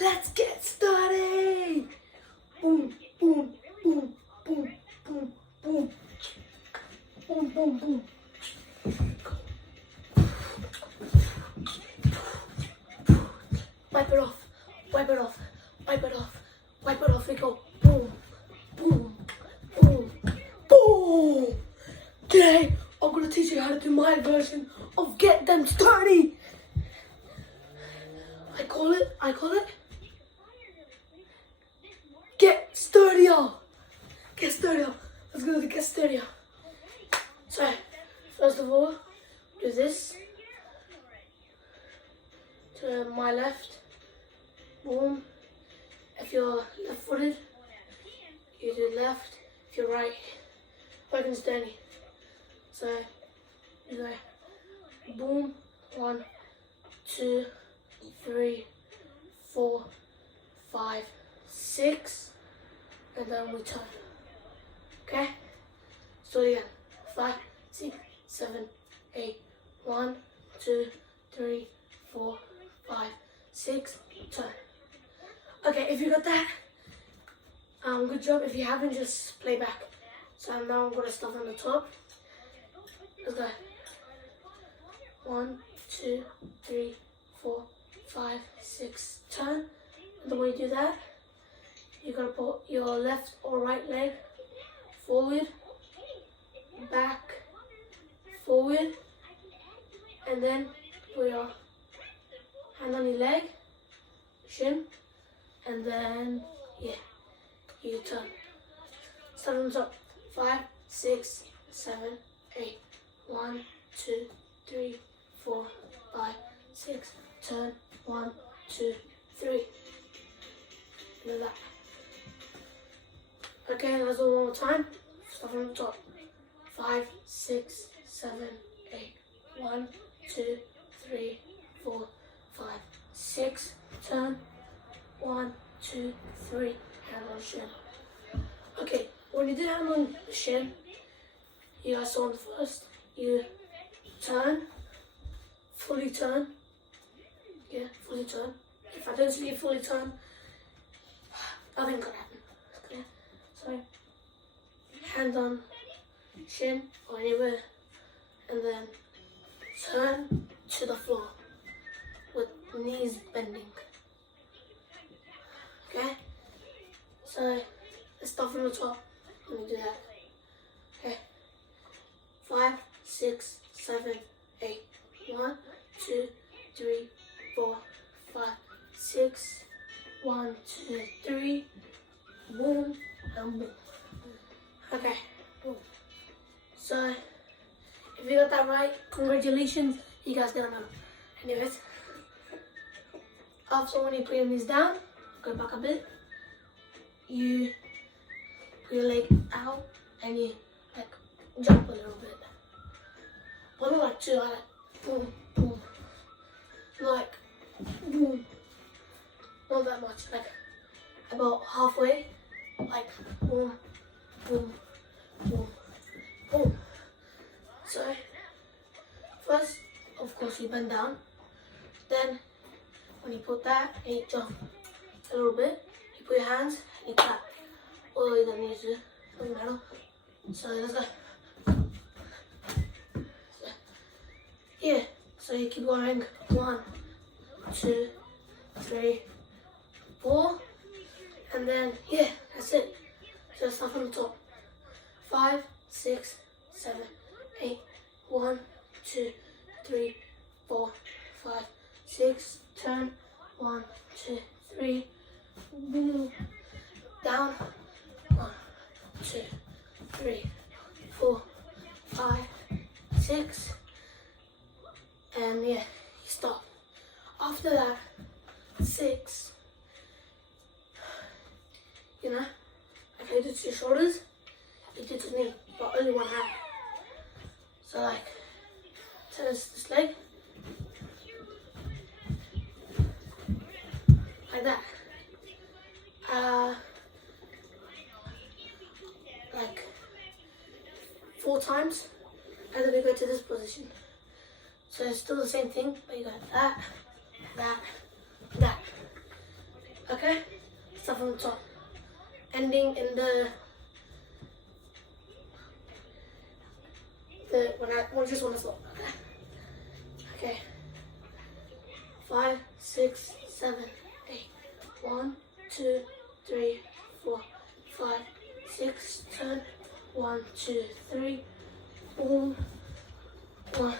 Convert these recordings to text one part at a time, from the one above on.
Let's get started. Boom, boom, boom, boom, boom, boom, boom, boom, boom. Wipe it off, wipe it off, wipe it off, wipe it off. We go boom, boom, boom, boom. Today, I'm going to teach you how to do my version of Get Them Sturdy. I call it Get Sturdier. Get Sturdier. Let's go to Get Sturdier. So, first of all, do this to my left. Boom. If you're left-footed, you do left. If you're right, working sturdy. So, you go boom. 1, 2, 3, 4, 5, 6, and then we turn. Okay? So again, 5, 6, 7, 8, 1, 2, 3, 4, 5, 6, turn. Okay, if you got that, good job. If you haven't, just play back. So now I'm gonna start on the top. Let's go. 1, 2, 3, 4, 5, 6, turn. And the way you do that, you're gonna put your left or right leg forward, back, forward, and then put your hand on your leg, shin, and then you turn. Start on top. 5, 6, 7, 8. 1, 2, 3, 4, 5, 6. Turn. 1, 2, 3. And that. Okay, let's do it one more time. Start from the top. 5, 6, 7, 8. 1, 2, 3, 4, 5, 6. Turn. 1, 2, 3. Hand on shin. Okay, when you do hand on the shin, you guys saw on the first. You turn, fully turn. Yeah, fully turn. If I don't see you fully turn, nothing could happen. Okay, so hand on shin or anywhere, and then turn to the floor with knees bending. Okay, so let's start from the top. Let me do that. Okay, 5, 6, 7, 8. 1, 2, 3, 4, 5, 6. 1, 2, 3. Boom and boom. Okay, boom. So if you got that right, congratulations. You guys got a medal. Anyways, after when you put your knees down, go back a bit. You put your leg out and you like jump a little bit. But not like too high, like boom, boom. Like boom. Not that much, like about halfway. Like boom, boom, boom, boom. So first, of course, you bend down. Then when you put that and you jump a little bit, you put your hands and you clap. Or you don't need to, doesn't matter. So let's go. So you keep going. 1, 2, 3, 4, and then that's it. So start from the top. 5, 6, 7, 8. 1, 2, 3, 4, 5, 6. Turn. 1, 2, 3. Boom. Down. 1, 2, 3, 4, 5, 6. And you stop. After that, 6. If you do to your shoulders, you do to knee, but only one hand. So like, turn this leg, like that. Like 4 times, and then we go to this position. So it's still the same thing, but you got that, that, that. start from the top, ending in the when just when it's low. Okay. 5, 6, 7, 8. 1, 2, 3, 4, 5, 6. Turn. 1, 2, 3. Boom. 1,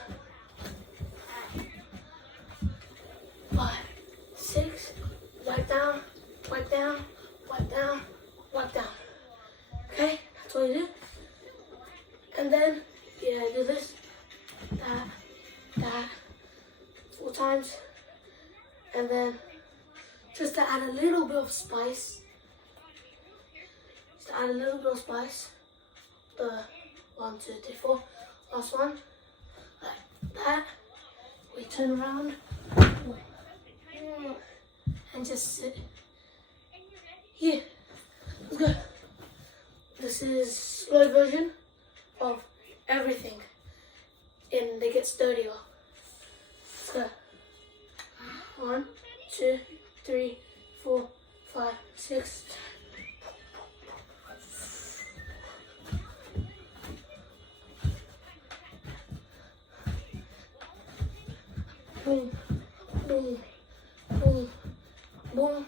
5, 6. Wipe down. Wipe down. Wipe down. Wipe down. Okay, that's what you do. And then do this, that 4 times. And then just to add a little bit of spice. The 1, 2, 3, 4. Last one. Like that. We turn around and just sit here. Let's go. This is slow version of everything in They Get Sturdier. Let's go. 1, 2, 3, 4, 5, 6. Boom, boom, boom, boom.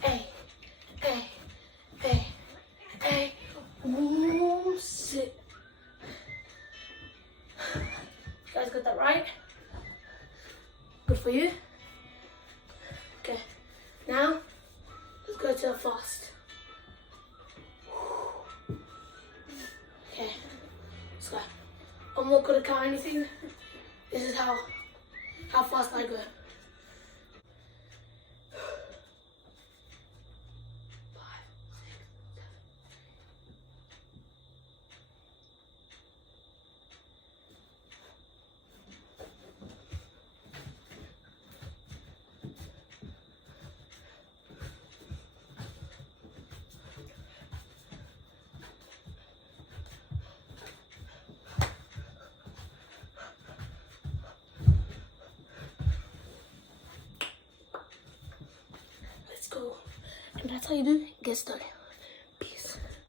Hey, hey, hey, hey. Boom, sit. You guys got that right? Good for you. Okay, now let's go to a fast. Okay, let's go. I'm not gonna count anything. This is how fast I go. 5, 6, 7. Let's go. And that's how you do get started.